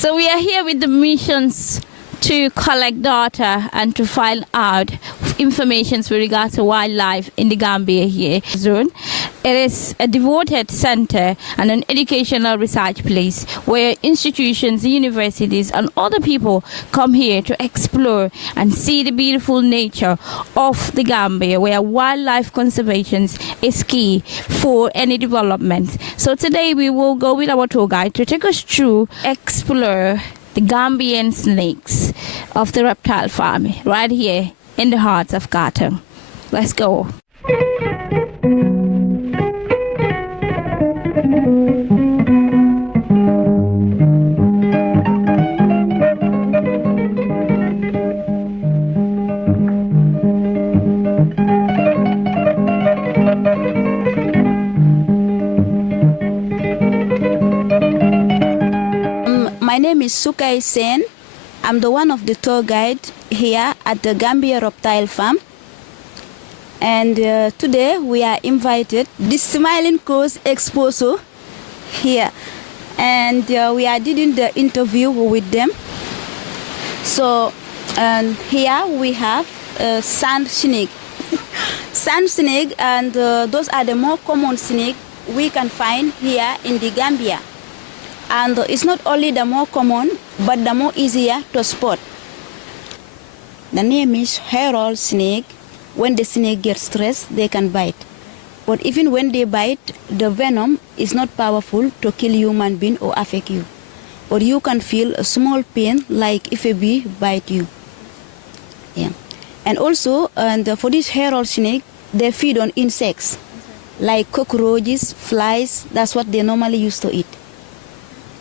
So we are here with the missions to collect data and to find out information with regards to wildlife in the Gambia here zone. It is a devoted center and an educational research place where institutions, universities and other people come here to explore and see the beautiful nature of the Gambia, where wildlife conservation is key for any development. So today we will go with our tour guide to take us through, explore the Gambian snakes of the reptile farm right here in the heart of Kartong. Let's go. My name is Sukai Sen. I'm the one of the tour guide here at the Gambia Reptile Farm. And today we are invited the Smiling Coast Exposo here. And we are doing the interview with them. So here we have sand snake. Sand snake, and those are the more common snake we can find here in the Gambia. And it's not only the more common, but the more easier to spot. The name is herald snake. When the snake gets stressed, they can bite. But even when they bite, the venom is not powerful to kill human being or affect you. Or you can feel a small pain like if a bee bite you. Yeah. And also, for this herald snake, they feed on insects, like cockroaches, flies. That's what they normally used to eat.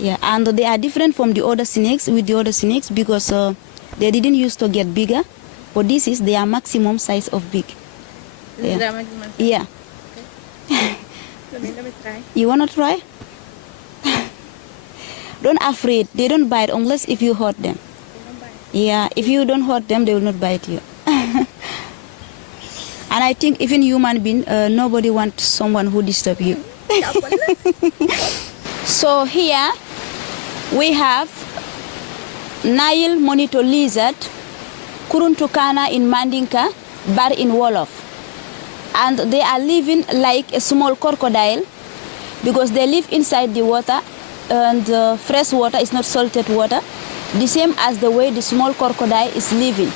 Yeah, and they are different from the other snakes because they didn't used to get bigger, but this is their maximum size of big. This is their maximum size? Yeah. Okay. Let me try. You wanna try? Don't afraid. They don't bite unless if you hurt them. They don't bite. Yeah, if you don't hurt them, they will not bite you. And I think even human being, nobody wants someone who disturb you. So here we have Nile monitor lizard, kuruntukana in Mandinka, bar in Wolof. And they are living like a small crocodile because they live inside the water, and fresh water is not salted water, the same as the way the small crocodile is living.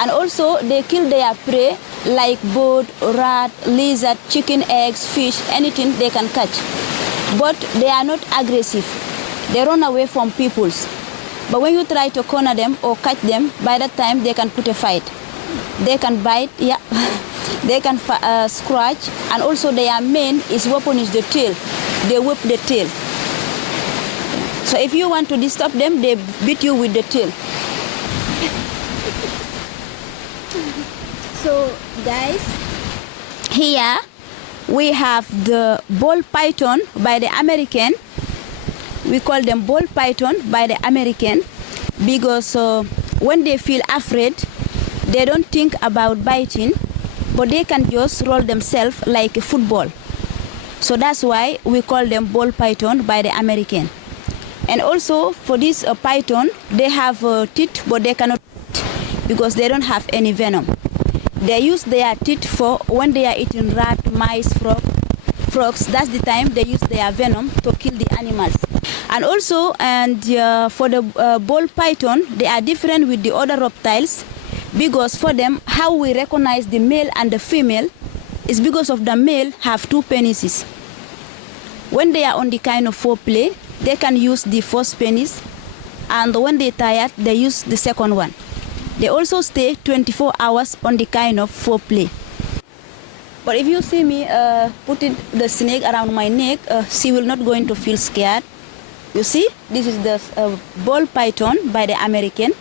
And also they kill their prey like bird, rat, lizard, chicken, eggs, fish, anything they can catch. But they are not aggressive. They run away from peoples. But when you try to corner them or catch them, by that time they can put a fight. They can bite, yeah. They can scratch, and also their main weapon is the tail. They whip the tail. So if you want to disturb them, they beat you with the tail. So guys, here we have the ball python by the American. We call them ball python by the American because when they feel afraid, they don't think about biting, but they can just roll themselves like a football. So that's why we call them ball python by the American. And also for this python, they have teeth, but they cannot because they don't have any venom. They use their teeth for when they are eating rat, mice, frogs. That's the time they use their venom to kill the animals. And also, for the ball python, they are different with the other reptiles because for them, how we recognize the male and the female is because of the male have two penises. When they are on the kind of foreplay, they can use the first penis, and when they're tired, they use the second one. They also stay 24 hours on the kind of foreplay. But if you see me putting the snake around my neck, she will not going to feel scared. You see, this is the ball python by the American,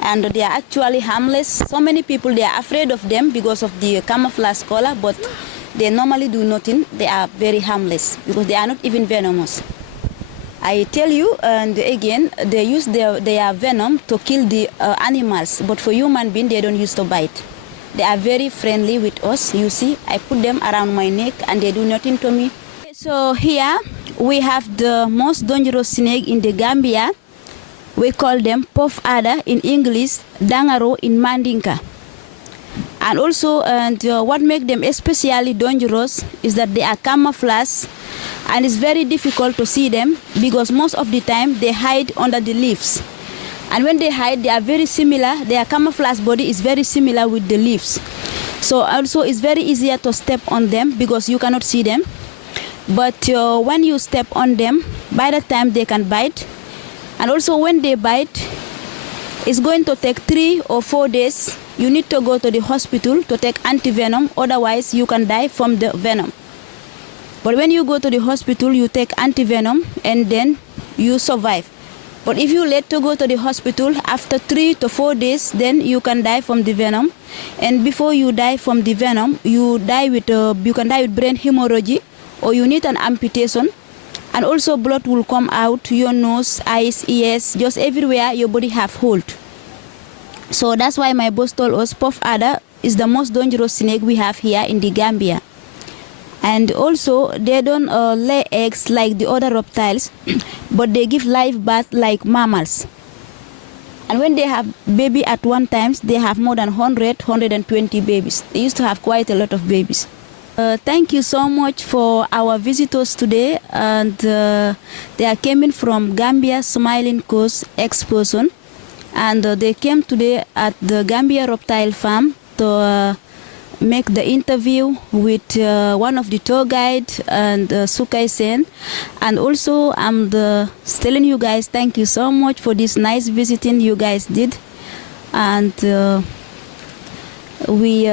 and they are actually harmless. So many people, they are afraid of them because of the camouflage color, but they normally do nothing. They are very harmless because they are not even venomous. I tell you, and again, they use their venom to kill the animals, but for human beings, they don't use to bite. They are very friendly with us. You see, I put them around my neck and they do nothing to me. So here we have the most dangerous snake in the Gambia. We call them puff adder in English, dangaro in Mandinka. And also, what makes them especially dangerous is that they are camouflage, and it's very difficult to see them because most of the time they hide under the leaves. And when they hide, they are very similar. Their camouflage body is very similar with the leaves. So also it's very easier to step on them because you cannot see them. But when you step on them, by the time they can bite. And also when they bite, it's going to take 3 or 4 days. You need to go to the hospital to take antivenom, otherwise you can die from the venom. But when you go to the hospital, you take antivenom and then you survive. But if you let to go to the hospital after 3 to 4 days, then you can die from the venom. And before you die from the venom, you can die with brain hemorrhage, or you need an amputation. And also blood will come out your nose, eyes, ears, just everywhere your body have hold. So that's why my boss told us puff adder is the most dangerous snake we have here in the Gambia. And also they don't lay eggs like the other reptiles, but they give live birth like mammals. And when they have baby at one time, they have more than 120 babies. They used to have quite a lot of babies. Thank you so much for our visitors today, and they are coming from Gambia Smiling Coast Exposition, and they came today at the Gambia Reptile Farm to make the interview with one of the tour guides, and Sukai Sen. And also I'm telling you guys thank you so much for this nice visiting you guys did, and we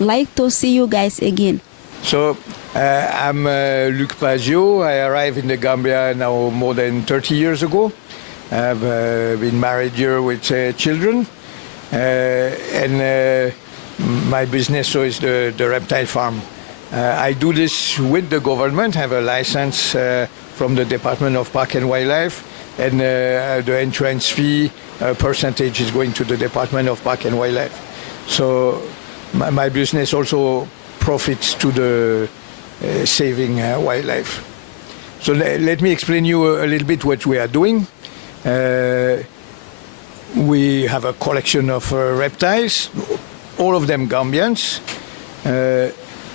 like to see you guys again. So I'm Luc Pazio. I arrived in the Gambia now more than 30 years ago. I've been married here with children, and my business is the reptile farm. I do this with the government, have a license from the Department of Park and Wildlife, and the entrance fee percentage is going to the Department of Park and Wildlife. So my business also profits to the saving wildlife. So let me explain you a little bit what we are doing. We have a collection of reptiles, all of them Gambians,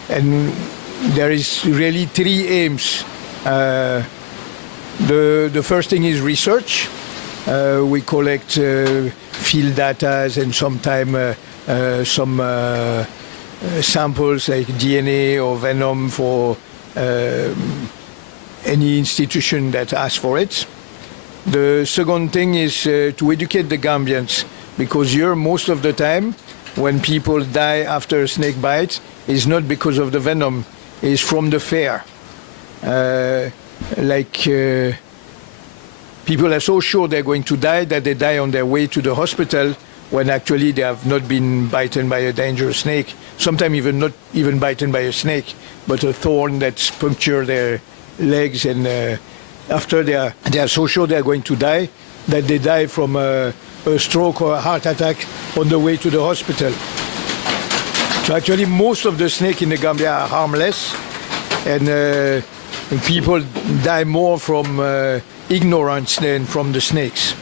and there is really 3 aims. The first thing is research. We collect field data and sometimes some samples like DNA or venom for any institution that asks for it. The second thing is to educate the Gambians, because here most of the time when people die after a snake bite, it's not because of the venom, it's from the fear. People are so sure they're going to die that they die on their way to the hospital, when actually they have not been bitten by a dangerous snake, sometimes even not even bitten by a snake, but a thorn that's punctured their legs, and after they are so sure they're going to die that they die from a stroke or a heart attack on the way to the hospital. So actually most of the snakes in the Gambia are harmless, and people die more from ignorance than from the snakes.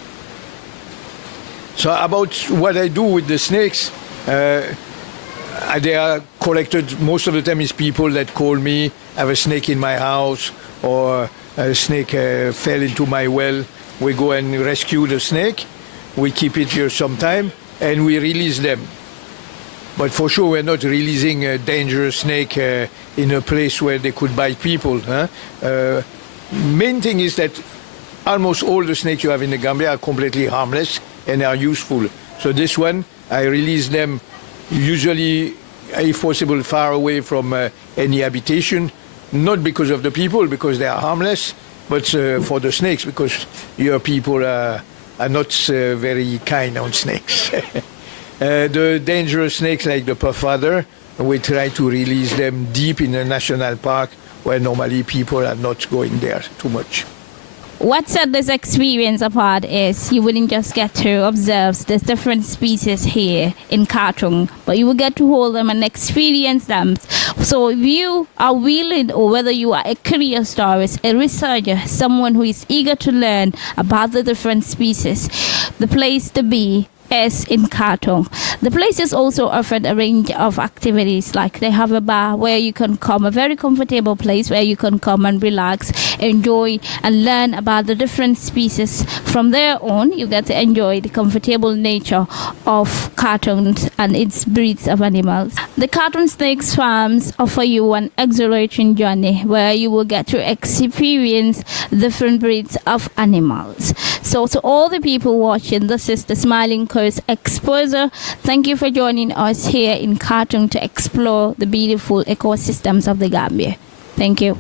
So about what I do with the snakes, they are collected, most of the time is people that call me, have a snake in my house, or a snake fell into my well. We go and rescue the snake, we keep it here some time, and we release them. But for sure we're not releasing a dangerous snake in a place where they could bite people. Main thing is that almost all the snakes you have in the Gambia are completely harmless and are useful. So this one, I release them usually, if possible, far away from any habitation, not because of the people, because they are harmless, but for the snakes, because your people are not very kind on snakes. The dangerous snakes like the puff adder, we try to release them deep in the national park, where normally people are not going there too much. What set this experience apart is you wouldn't just get to observe the different species here in Kartong, but you will get to hold them and experience them. So if you are willing, or whether you are a curious tourist, a researcher, someone who is eager to learn about the different species, the place to be is in Kartong. The place is also offered a range of activities, like they have a bar where you can come, a very comfortable place where you can come and relax, enjoy and learn about the different species. From there on, you get to enjoy the comfortable nature of Kartong and its breeds of animals. The Kartong Snakes Farms offer you an exhilarating journey where you will get to experience different breeds of animals. So to all the people watching, this is the Smiling Coast Exposure. Thank you for joining us here in Kartong to explore the beautiful ecosystems of the Gambia. Thank you.